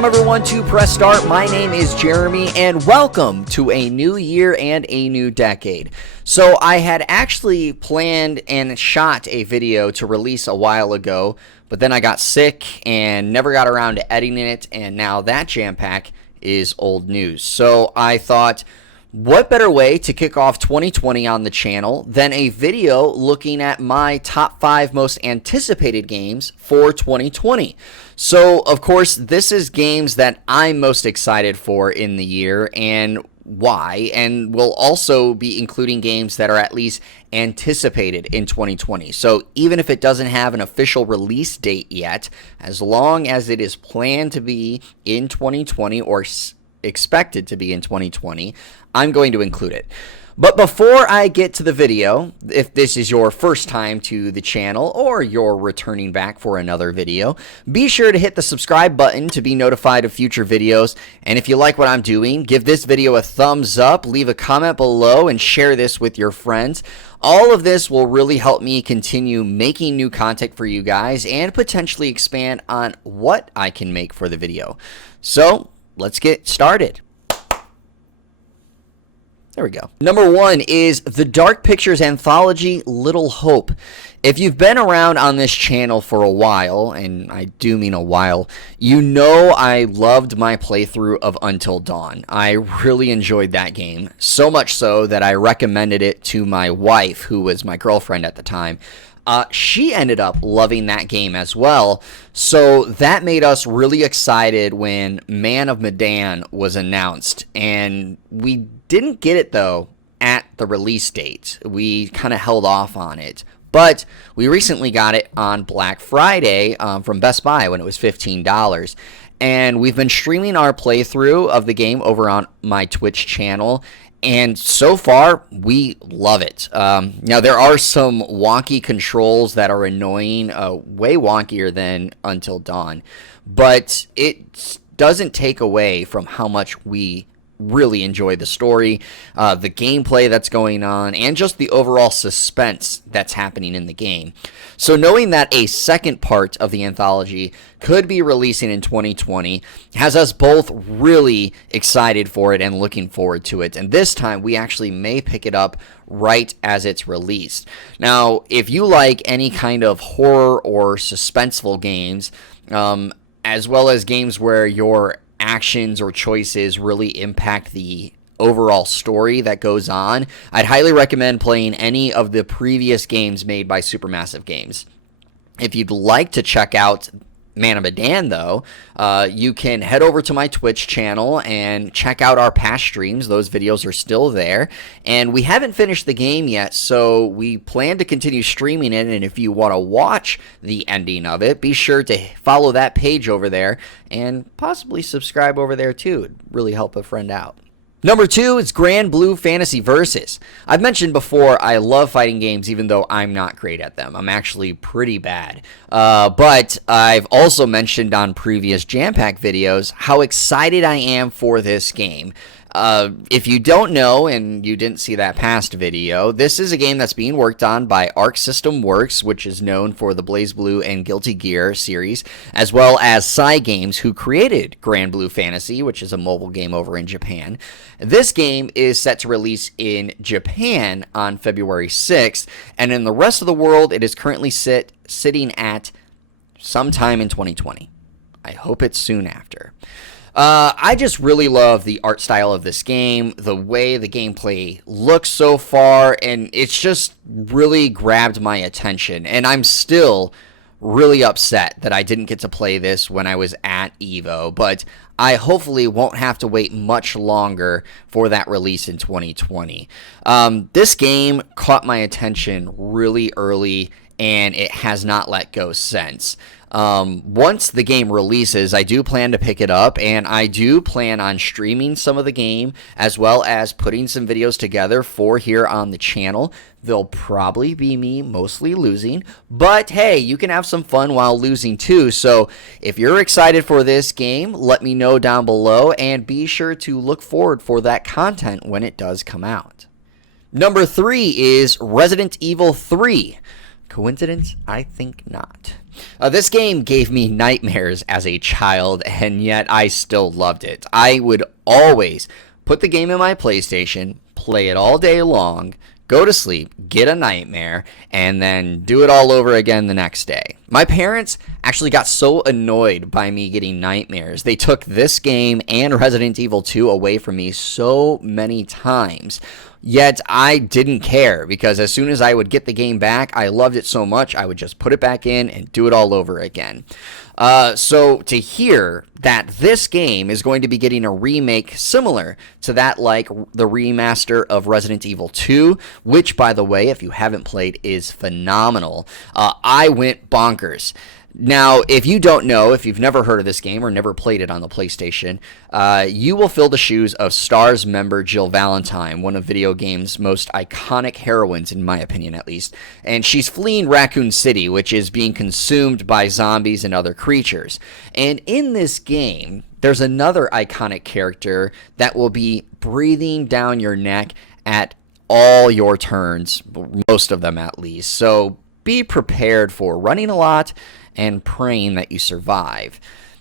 Welcome everyone to Press Start. My name is Jeremy and welcome to a new year and a new decade. So I had actually planned and shot a video to release a while ago, but then I got sick and never got around to editing it, and now that jam pack is old news. So I thought, what better way to kick off 2020 on the channel than a video looking at my top 5 most anticipated games for 2020. So, of course, this is games that I'm most excited for in the year and why, and we'll also be including games that are at least anticipated in 2020. So even if it doesn't have an official release date yet, as long as it is planned to be in 2020 or expected to be in 2020, I'm going to include it. But before I get to the video, if this is your first time to the channel or you're returning back for another video, be sure to hit the subscribe button to be notified of future videos. And if you like what I'm doing, give this video a thumbs up, leave a comment below, and share this with your friends. All of this will really help me continue making new content for you guys and potentially expand on what I can make for the video. So let's get started. There we go. Number 1 is the Dark Pictures Anthology, Little Hope. If you've been around on this channel for a while, and I do mean a while, you know I loved my playthrough of Until Dawn. I really enjoyed that game, so much so that I recommended it to my wife, who was my girlfriend at the time. She ended up loving that game as well, so that made us really excited when Man of Medan was announced, and we didn't get it, though, at the release date. We kind of held off on it, but we recently got it on Black Friday from Best Buy when it was $15, and we've been streaming our playthrough of the game over on my Twitch channel, and so far, we love it. Now, there are some wonky controls that are annoying, way wonkier than Until Dawn, but it doesn't take away from how much we really enjoy the story, the gameplay that's going on, and just the overall suspense that's happening in the game. So knowing that a second part of the anthology could be releasing in 2020 has us both really excited for it and looking forward to it. And this time we actually may pick it up right as it's released. Now, if you like any kind of horror or suspenseful games, as well as games where your actions or choices really impact the overall story that goes on, I'd highly recommend playing any of the previous games made by Supermassive Games. If you'd like to check out Man of Medan, though, you can head over to my Twitch channel and check out our past streams. Those videos are still there, and we haven't finished the game yet, so we plan to continue streaming it, and if you want to watch the ending of it, be sure to follow that page over there and possibly subscribe over there too. It'd really help a friend out. Number 2 is Granblue Fantasy Versus. I've mentioned before I love fighting games even though I'm not great at them. I'm actually pretty bad. But I've also mentioned on previous Jam Pack videos how excited I am for this game. If you don't know and you didn't see that past video, this is a game that's being worked on by Arc System Works, which is known for the BlazBlue and Guilty Gear series, as well as Cygames, who created Granblue Fantasy, which is a mobile game over in Japan. This game is set to release in Japan on February 6th, and in the rest of the world, it is currently sitting at sometime in 2020. I hope it's soon after. I just really love the art style of this game, the way the gameplay looks so far, and it's just really grabbed my attention. And I'm still really upset that I didn't get to play this when I was at EVO, but I hopefully won't have to wait much longer for that release in 2020. This game caught my attention really early, and it has not let go since. Once the game releases, I do plan to pick it up, and I do plan on streaming some of the game, as well as putting some videos together for here on the channel. They'll probably be me mostly losing, but hey, you can have some fun while losing too. So if you're excited for this game, let me know down below, and be sure to look forward for that content when it does come out. Number 3 is Resident Evil 3. Coincidence? I think not. This game gave me nightmares as a child, and yet I still loved it. I would always put the game in my PlayStation, play it all day long, go to sleep, get a nightmare, and then do it all over again the next day. My parents actually got so annoyed by me getting nightmares. They took this game and Resident Evil 2 away from me so many times. Yet I didn't care, because as soon as I would get the game back, I loved it so much, I would just put it back in and do it all over again. So to hear that this game is going to be getting a remake similar to that, like the remaster of Resident Evil 2, which, by the way, if you haven't played, is phenomenal, I went bonkers. Now, if you don't know, if you've never heard of this game or never played it on the PlayStation, you will fill the shoes of STARS member Jill Valentine, one of video games' most iconic heroines, in my opinion at least, and she's fleeing Raccoon City, which is being consumed by zombies and other creatures. And in this game, there's another iconic character that will be breathing down your neck at all your turns, most of them at least. So be prepared for running a lot and praying that you survive.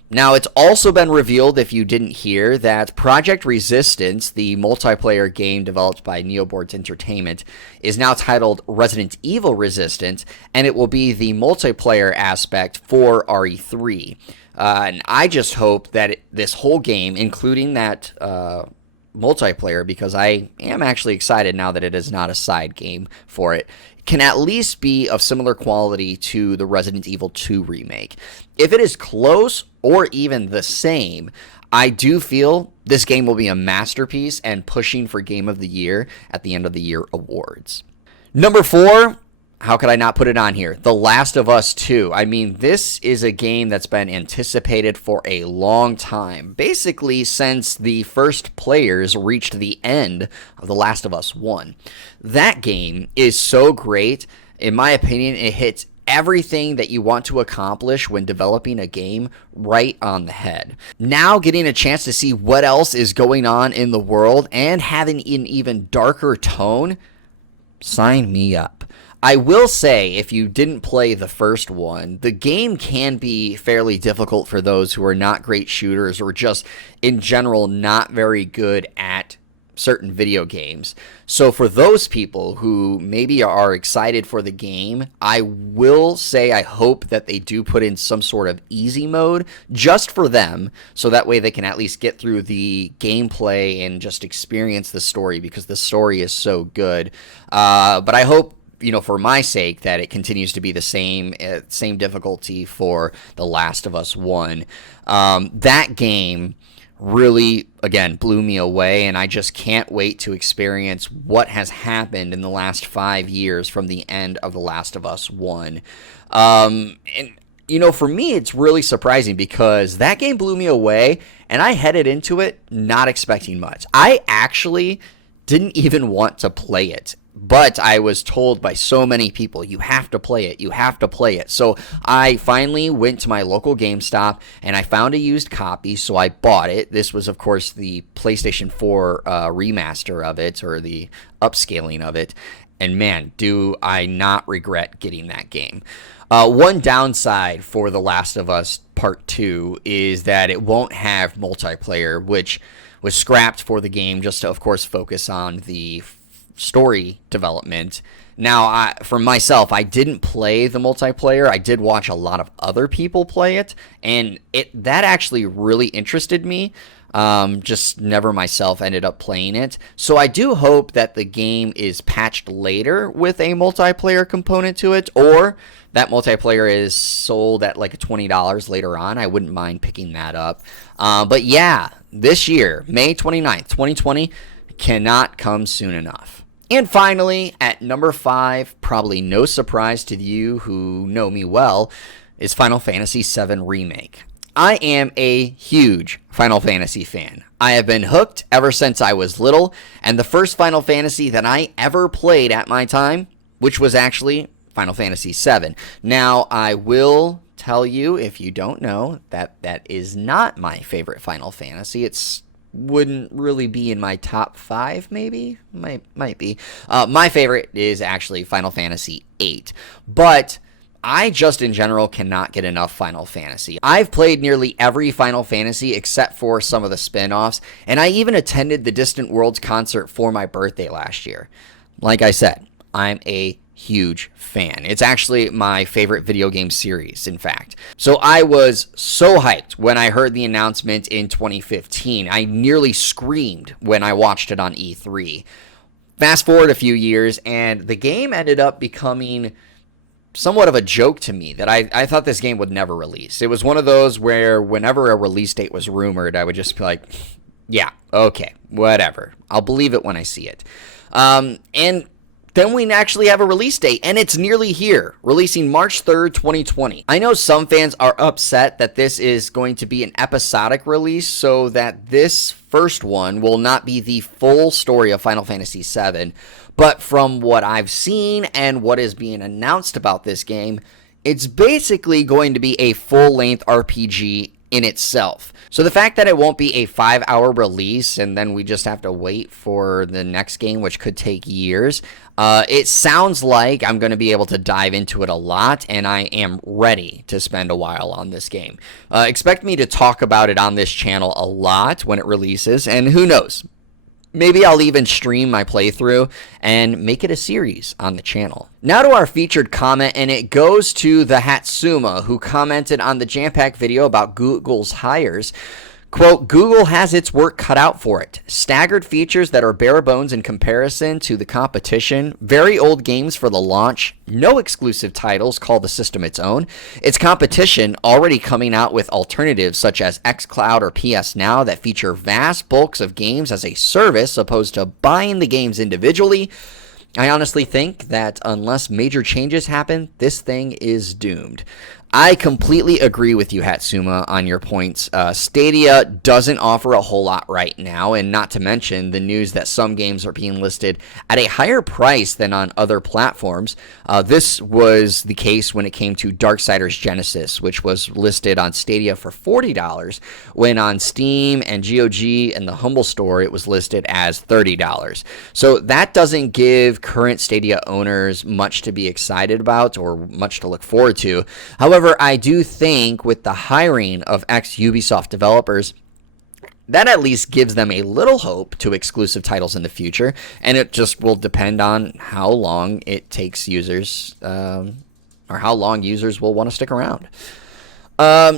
Now, it's also been revealed, if you didn't hear, that Project Resistance, the multiplayer game developed by Neoboards Entertainment, is now titled Resident Evil Resistance, and it will be the multiplayer aspect for RE3. And I just hope that this whole game, including that multiplayer, because I am actually excited now that it is not a side game for it, can at least be of similar quality to the Resident Evil 2 remake. If it is close or even the same, I do feel this game will be a masterpiece and pushing for Game of the Year at the end of the year awards. Number 4, how could I not put it on here? The Last of Us 2. I mean, this is a game that's been anticipated for a long time, basically since the first players reached the end of The Last of Us 1. That game is so great. In my opinion, it hits everything that you want to accomplish when developing a game right on the head. Now getting a chance to see what else is going on in the world and having an even darker tone, sign me up. I will say, if you didn't play the first one, the game can be fairly difficult for those who are not great shooters or just, in general, not very good at certain video games. So for those people who maybe are excited for the game, I will say I hope that they do put in some sort of easy mode just for them, so that way they can at least get through the gameplay and just experience the story, because the story is so good. But I hope, for my sake, that it continues to be the same difficulty for The Last of Us 1. That game really, again, blew me away, and I just can't wait to experience what has happened in the last 5 years from the end of The Last of Us 1. And, for me, it's really surprising, because that game blew me away, and I headed into it not expecting much. I actually didn't even want to play it. But I was told by so many people, you have to play it, you have to play it. So I finally went to my local GameStop and I found a used copy, so I bought it. This was, of course, the PlayStation 4 remaster of it, or the upscaling of it. And man, do I not regret getting that game. One downside for The Last of Us Part 2 is that it won't have multiplayer, which was scrapped for the game just to, of course, focus on the story development. Now, for myself, I didn't play the multiplayer. I did watch a lot of other people play it, and that actually really interested me. Just never myself ended up playing it. So I do hope that the game is patched later with a multiplayer component to it, or that multiplayer is sold at like $20 later on. I wouldn't mind picking that up. But yeah, this year, May 29th, 2020, cannot come soon enough. And finally, at number 5, probably no surprise to you who know me well, is Final Fantasy VII Remake. I am a huge Final Fantasy fan. I have been hooked ever since I was little, and the first Final Fantasy that I ever played at my time, which was actually Final Fantasy VII. Now, I will tell you, if you don't know, that is not my favorite Final Fantasy. It's wouldn't really be in my top 5, maybe? Might be. My favorite is actually Final Fantasy VIII. But I just in general cannot get enough Final Fantasy. I've played nearly every Final Fantasy except for some of the spin-offs, and I even attended the Distant Worlds concert for my birthday last year. Like I said, I'm a huge fan. It's actually my favorite video game series, in fact. So I was so hyped when I heard the announcement in 2015. I nearly screamed when I watched it on E3. Fast forward a few years, and the game ended up becoming somewhat of a joke to me that I thought this game would never release. It was one of those where whenever a release date was rumored, I would just be like, yeah, okay, whatever. I'll believe it when I see it. And then we actually have a release date, and it's nearly here, releasing March 3rd, 2020. I know some fans are upset that this is going to be an episodic release, so that this first one will not be the full story of Final Fantasy VII, but from what I've seen and what is being announced about this game, it's basically going to be a full-length RPG in itself. So the fact that it won't be a 5-hour release and then we just have to wait for the next game, which could take years, it sounds like I'm going to be able to dive into it a lot, and I am ready to spend a while on this game. Expect me to talk about it on this channel a lot when it releases, and who knows? Maybe I'll even stream my playthrough and make it a series on the channel. Now to our featured comment, and it goes to the Hatsuma, who commented on the Jam-Pack video about Google's hires. Quote, Google has its work cut out for it. Staggered features that are bare bones in comparison to the competition, very old games for the launch, no exclusive titles call the system its own, its competition already coming out with alternatives such as xCloud or PS Now that feature vast bulks of games as a service opposed to buying the games individually. I honestly think that unless major changes happen, this thing is doomed. I completely agree with you, Hatsuma, on your points. Stadia doesn't offer a whole lot right now, and not to mention the news that some games are being listed at a higher price than on other platforms. This was the case when it came to Darksiders Genesis, which was listed on Stadia for $40, when on Steam and GOG and the Humble Store it was listed as $30. So that doesn't give current Stadia owners much to be excited about or much to look forward to. However, I do think with the hiring of ex-Ubisoft developers, that at least gives them a little hope to exclusive titles in the future, and it just will depend on how long it takes users, or how long users will want to stick around.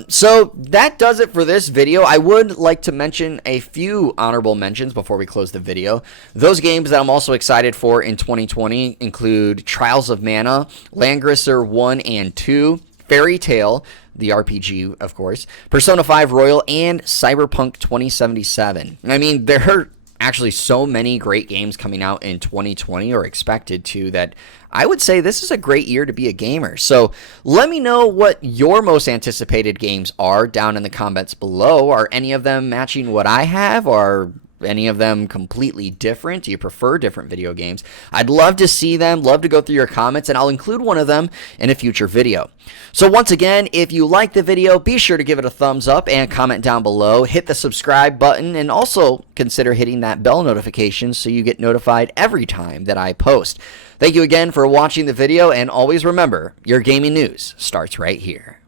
So that does it for this video. I would like to mention a few honorable mentions before we close the video. Those games that I'm also excited for in 2020 include Trials of Mana, Langrisser 1 and 2, Fairy Tail, the RPG, of course, Persona 5 Royal, and Cyberpunk 2077. I mean, there are actually so many great games coming out in 2020, or expected to, that I would say this is a great year to be a gamer. So let me know what your most anticipated games are down in the comments below. Are any of them matching what I have, or any of them completely different? Do you prefer different video games? I'd love to see them, love to go through your comments, and I'll include one of them in a future video. So once again, if you like the video, be sure to give it a thumbs up and comment down below. Hit the subscribe button, and also consider hitting that bell notification so you get notified every time that I post. Thank you again for watching the video, and always remember, your gaming news starts right here.